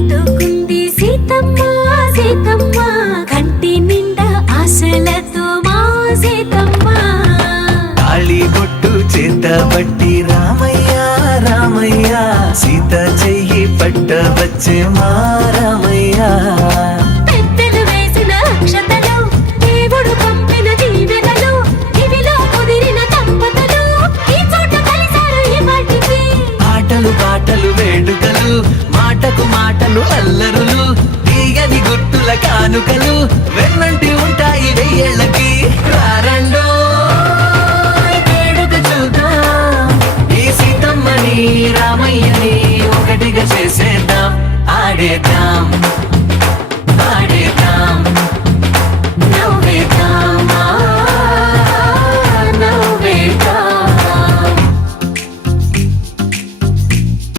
పెట్టుకుంది సీతమ్మ సీతమ్మ కంటి నిండా ఆశలతో మా సీతమ్మ తాళి బొట్టు చేత బట్టి రామయ్య రామయ్య సీత చెయ్యి పట్ట వచ్చే మా రామయ్య పెద్దలు వేసిన అక్షతలు దేవుడు పంపిన దీవెనలు ఇవిలో కుదిరిన దంపతులు ఈ చోట కలిసారు ఈ వాటికి ఆటలు పాటలు వేడుకలు మాటకు మాటలు అల్లరులు తీయని గుర్తుల కానుకలు వెన్నంటి ఉంటాయి వెయ్యేళ్ళకి రారండో వేడుక చూద్దాం ఈ సీతమ్మని రామయ్యని ఒకటిగా చేసేద్దాం ఆడేద్దాం ఆడేద్దాం